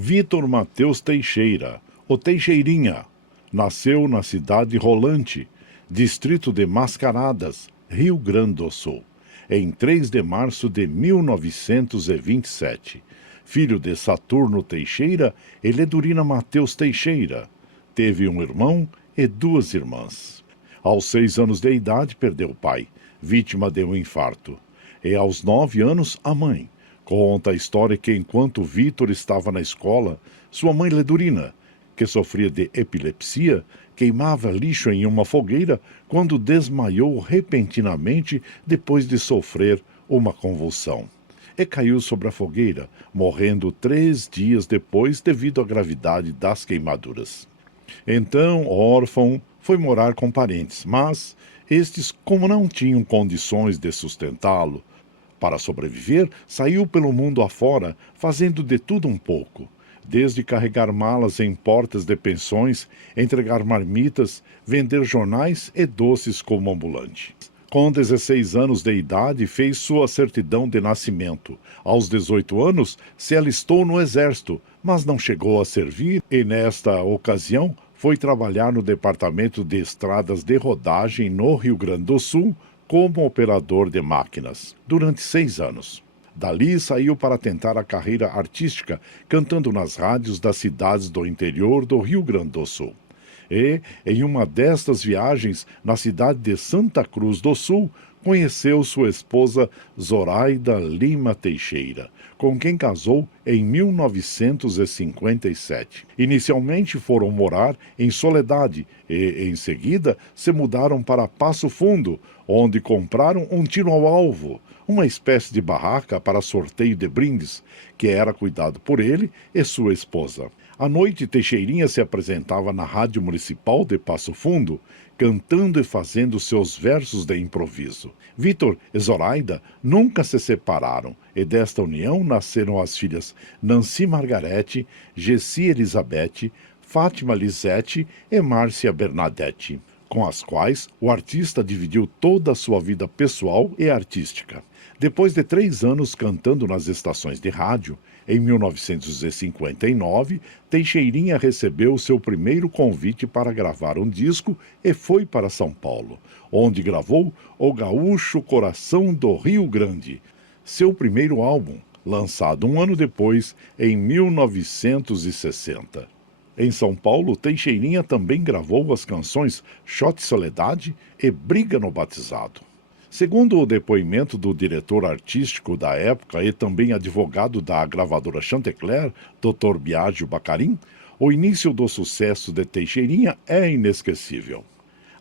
Vitor Mateus Teixeira, o Teixeirinha, nasceu na cidade Rolante, distrito de Mascaradas, Rio Grande do Sul, em 3 de março de 1927. Filho de Saturno Teixeira e Ledurina Mateus Teixeira. Teve um irmão e 2 irmãs. Aos 6 anos de idade, perdeu o pai, vítima de um infarto. E aos 9 anos, a mãe. Conta a história que, enquanto Vitor estava na escola, sua mãe Ledurina, que sofria de epilepsia, queimava lixo em uma fogueira quando desmaiou repentinamente depois de sofrer uma convulsão. E caiu sobre a fogueira, morrendo 3 dias depois devido à gravidade das queimaduras. Então, órfão, foi morar com parentes, mas estes, como não tinham condições de sustentá-lo, para sobreviver, saiu pelo mundo afora, fazendo de tudo um pouco, desde carregar malas em portas de pensões, entregar marmitas, vender jornais e doces como ambulante. Com 16 anos de idade, fez sua certidão de nascimento. Aos 18 anos, se alistou no exército, mas não chegou a servir e, nesta ocasião, foi trabalhar no Departamento de Estradas de Rodagem no Rio Grande do Sul, como operador de máquinas, durante 6 anos. Dali saiu para tentar a carreira artística, cantando nas rádios das cidades do interior do Rio Grande do Sul. E, em uma destas viagens, na cidade de Santa Cruz do Sul, conheceu sua esposa Zoraida Lima Teixeira, com quem casou em 1957. Inicialmente foram morar em Soledade e, em seguida, se mudaram para Passo Fundo, onde compraram um tiro ao alvo, uma espécie de barraca para sorteio de brindes, que era cuidado por ele e sua esposa. À noite, Teixeirinha se apresentava na Rádio Municipal de Passo Fundo, cantando e fazendo seus versos de improviso. Vitor e Zoraida nunca se separaram, e desta união nasceram as filhas Nancy Margarete, Gessi Elizabeth, Fátima Lisete e Márcia Bernadette, com as quais o artista dividiu toda a sua vida pessoal e artística. Depois de 3 anos cantando nas estações de rádio, em 1959, Teixeirinha recebeu seu primeiro convite para gravar um disco e foi para São Paulo, onde gravou O Gaúcho Coração do Rio Grande, seu primeiro álbum, lançado um ano depois, em 1960. Em São Paulo, Teixeirinha também gravou as canções Shot Soledade e Briga no Batizado. Segundo o depoimento do diretor artístico da época e também advogado da gravadora Chantecler, Dr. Biagio Bacarin, o início do sucesso de Teixeirinha é inesquecível.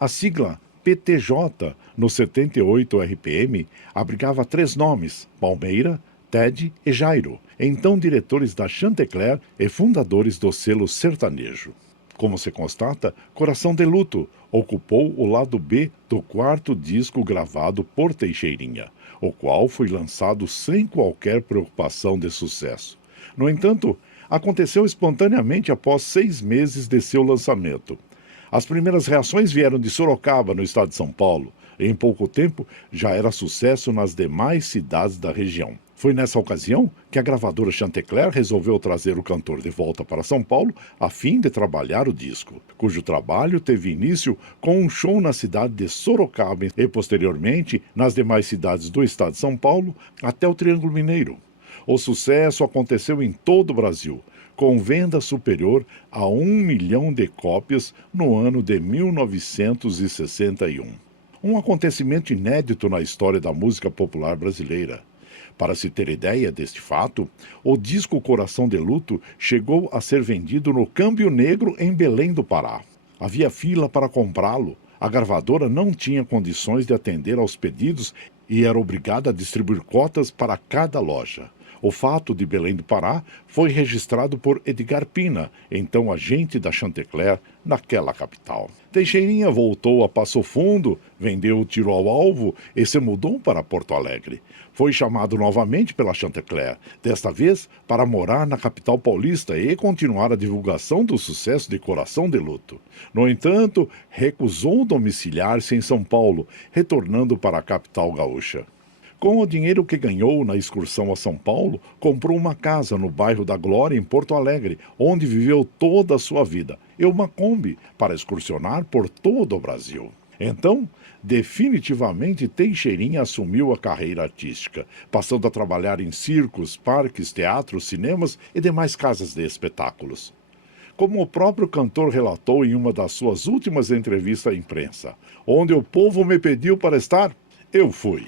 A sigla PTJ, no 78 RPM, abrigava 3 nomes, Palmeira, Ted e Jairo, então diretores da Chantecler e fundadores do selo sertanejo. Como se constata, Coração de Luto ocupou o lado B do 4º disco gravado por Teixeirinha, o qual foi lançado sem qualquer preocupação de sucesso. No entanto, aconteceu espontaneamente após 6 meses de seu lançamento. As primeiras reações vieram de Sorocaba, no estado de São Paulo, e em pouco tempo já era sucesso nas demais cidades da região. Foi nessa ocasião que a gravadora Chantecler resolveu trazer o cantor de volta para São Paulo a fim de trabalhar o disco, cujo trabalho teve início com um show na cidade de Sorocaba e, posteriormente, nas demais cidades do estado de São Paulo, até o Triângulo Mineiro. O sucesso aconteceu em todo o Brasil, com venda superior a 1 milhão de cópias no ano de 1961. Um acontecimento inédito na história da música popular brasileira. Para se ter ideia deste fato, o disco Coração de Luto chegou a ser vendido no Câmbio Negro em Belém do Pará. Havia fila para comprá-lo. A gravadora não tinha condições de atender aos pedidos e era obrigada a distribuir cotas para cada loja. O fato de Belém do Pará foi registrado por Edgar Pina, então agente da Chantecler, naquela capital. Teixeirinha voltou a Passo Fundo, vendeu o tiro ao alvo e se mudou para Porto Alegre. Foi chamado novamente pela Chantecler, desta vez para morar na capital paulista e continuar a divulgação do sucesso de Coração de Luto. No entanto, recusou domiciliar-se em São Paulo, retornando para a capital gaúcha. Com o dinheiro que ganhou na excursão a São Paulo, comprou uma casa no bairro da Glória, em Porto Alegre, onde viveu toda a sua vida, e uma Kombi para excursionar por todo o Brasil. Então, definitivamente, Teixeirinha assumiu a carreira artística, passando a trabalhar em circos, parques, teatros, cinemas e demais casas de espetáculos. Como o próprio cantor relatou em uma das suas últimas entrevistas à imprensa: onde o povo me pediu para estar, eu fui.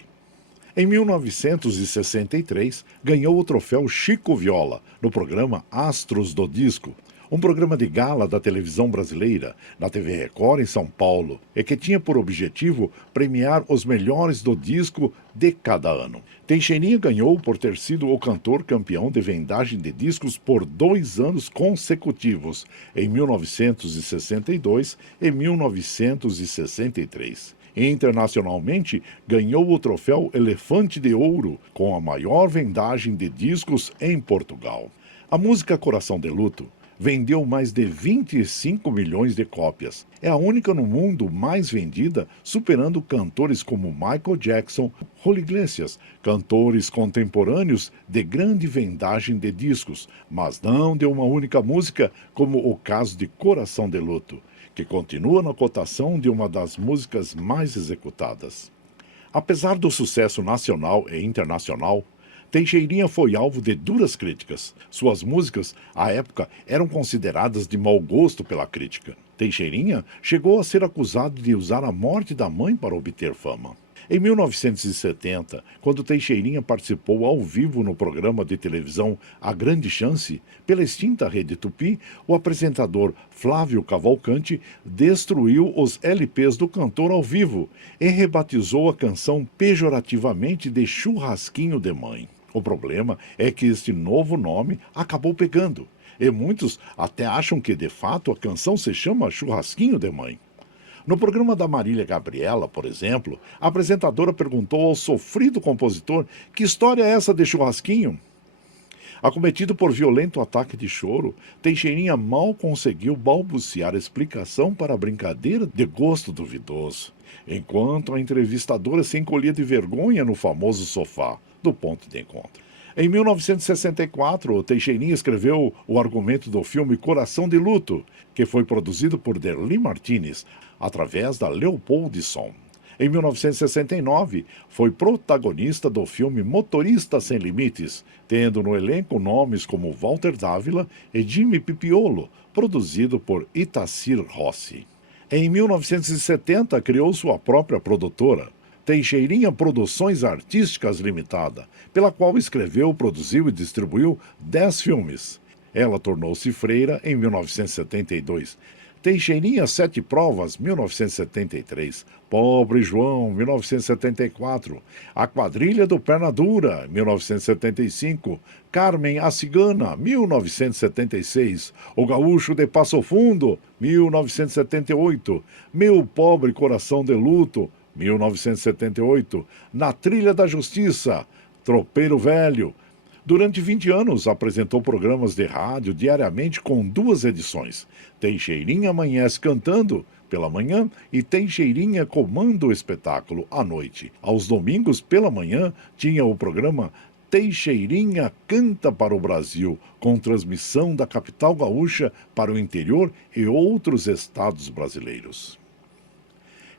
Em 1963, ganhou o troféu Chico Viola no programa Astros do Disco, um programa de gala da televisão brasileira, na TV Record em São Paulo, e que tinha por objetivo premiar os melhores do disco de cada ano. Teixeirinha ganhou por ter sido o cantor campeão de vendagem de discos por 2 anos consecutivos, em 1962 e 1963. Internacionalmente, ganhou o troféu Elefante de Ouro, com a maior vendagem de discos em Portugal. A música Coração de Luto vendeu mais de 25 milhões de cópias. É a única no mundo mais vendida, superando cantores como Michael Jackson, Julio Iglesias, cantores contemporâneos de grande vendagem de discos, mas não de uma única música, como o caso de Coração de Luto, que continua na cotação de uma das músicas mais executadas. Apesar do sucesso nacional e internacional, Teixeirinha foi alvo de duras críticas. Suas músicas, à época, eram consideradas de mau gosto pela crítica. Teixeirinha chegou a ser acusado de usar a morte da mãe para obter fama. Em 1970, quando Teixeirinha participou ao vivo no programa de televisão A Grande Chance, pela extinta Rede Tupi, o apresentador Flávio Cavalcante destruiu os LPs do cantor ao vivo e rebatizou a canção pejorativamente de Churrasquinho de Mãe. O problema é que este novo nome acabou pegando, e muitos até acham que, de fato, a canção se chama Churrasquinho de Mãe. No programa da Marília Gabriela, por exemplo, a apresentadora perguntou ao sofrido compositor que história é essa de churrasquinho. Acometido por violento ataque de choro, Teixeirinha mal conseguiu balbuciar explicação para a brincadeira de gosto duvidoso, enquanto a entrevistadora se encolhia de vergonha no famoso sofá do ponto de encontro. Em 1964, Teixeirinha escreveu o argumento do filme Coração de Luto, que foi produzido por Derli Martínez, através da Leopoldson. Em 1969, foi protagonista do filme Motorista Sem Limites, tendo no elenco nomes como Walter Dávila e Jimmy Pipiolo, produzido por Itacir Rossi. Em 1970, criou sua própria produtora, Teixeirinha Produções Artísticas Limitada, pela qual escreveu, produziu e distribuiu 10 filmes. Ela tornou-se freira em 1972. Teixeirinha Sete Provas, 1973. Pobre João, 1974. A Quadrilha do Perna Dura, 1975. Carmen a Cigana, 1976. O Gaúcho de Passo Fundo, 1978. Meu Pobre Coração de Luto, 1978. Na Trilha da Justiça, Tropeiro Velho. Durante 20 anos, apresentou programas de rádio diariamente com 2 edições. Teixeirinha Amanhece Cantando, pela manhã, e Teixeirinha Comanda o Espetáculo, à noite. Aos domingos, pela manhã, tinha o programa Teixeirinha Canta para o Brasil, com transmissão da capital gaúcha para o interior e outros estados brasileiros.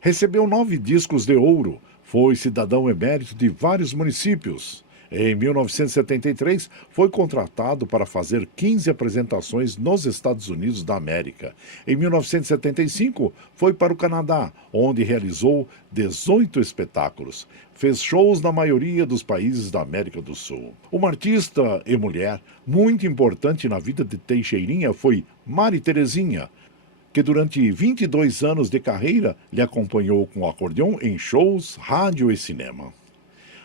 Recebeu 9 discos de ouro, foi cidadão emérito de vários municípios. Em 1973, foi contratado para fazer 15 apresentações nos Estados Unidos da América. Em 1975, foi para o Canadá, onde realizou 18 espetáculos. Fez shows na maioria dos países da América do Sul. Uma artista e mulher muito importante na vida de Teixeirinha foi Mari Terezinha, que durante 22 anos de carreira lhe acompanhou com o acordeão em shows, rádio e cinema.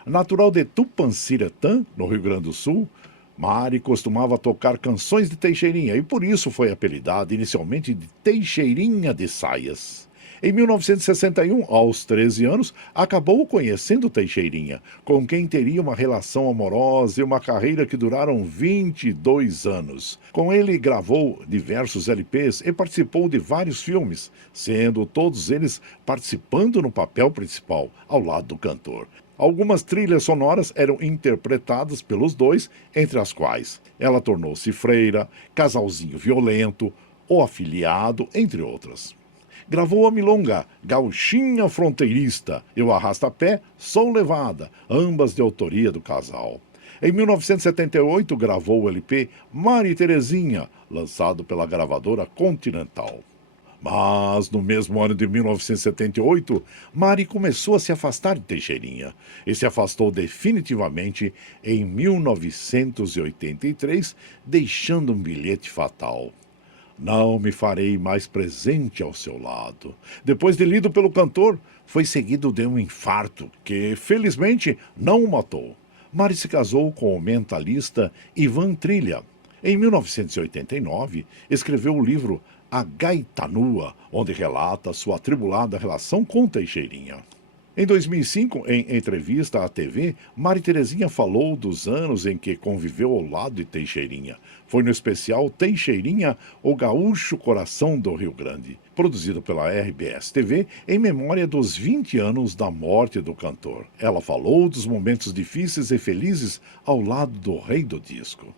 Natural de Tupanciretã, no Rio Grande do Sul, Mari costumava tocar canções de Teixeirinha e por isso foi apelidada inicialmente de Teixeirinha de Saias. Em 1961, aos 13 anos, acabou conhecendo Teixeirinha, com quem teria uma relação amorosa e uma carreira que duraram 22 anos. Com ele gravou diversos LPs e participou de vários filmes, sendo todos eles participando no papel principal, ao lado do cantor. Algumas trilhas sonoras eram interpretadas pelos dois, entre as quais Ela Tornou-se Freira, Casalzinho Violento, O Afiliado, entre outras. Gravou a milonga Gauchinha Fronteirista e o Arrasta-Pé Sou Levada, ambas de autoria do casal. Em 1978, gravou o LP Mari Terezinha, lançado pela gravadora Continental. Mas, no mesmo ano de 1978, Mari começou a se afastar de Teixeirinha e se afastou definitivamente em 1983, deixando um bilhete fatal. Não me farei mais presente ao seu lado. Depois de lido pelo cantor, foi seguido de um infarto que, felizmente, não o matou. Mari se casou com o mentalista Ivan Trilha. Em 1989, escreveu o livro A Gaita Nua, onde relata sua atribulada relação com Teixeirinha. Em 2005, em entrevista à TV, Mari Terezinha falou dos anos em que conviveu ao lado de Teixeirinha. Foi no especial Teixeirinha, o Gaúcho Coração do Rio Grande, produzido pela RBS-TV, em memória dos 20 anos da morte do cantor. Ela falou dos momentos difíceis e felizes ao lado do rei do disco.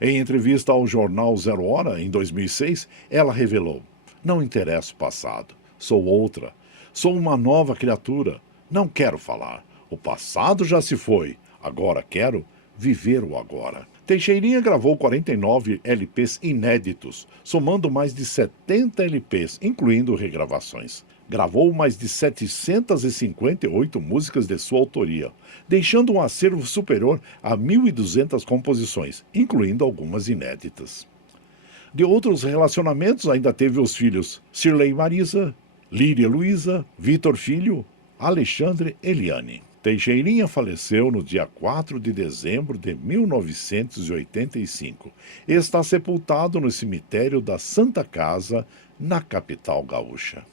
Em entrevista ao jornal Zero Hora, em 2006, ela revelou: Não interessa o passado, sou outra, sou uma nova criatura. Não quero falar. O passado já se foi. Agora quero viver o agora. Teixeirinha gravou 49 LPs inéditos, somando mais de 70 LPs, incluindo regravações. Gravou mais de 758 músicas de sua autoria, deixando um acervo superior a 1.200 composições, incluindo algumas inéditas. De outros relacionamentos, ainda teve os filhos Cirlei Marisa, Líria Luísa, Vitor Filho, Alexandre Eliane. Teixeirinha faleceu no dia 4 de dezembro de 1985 e está sepultado no cemitério da Santa Casa, na capital gaúcha.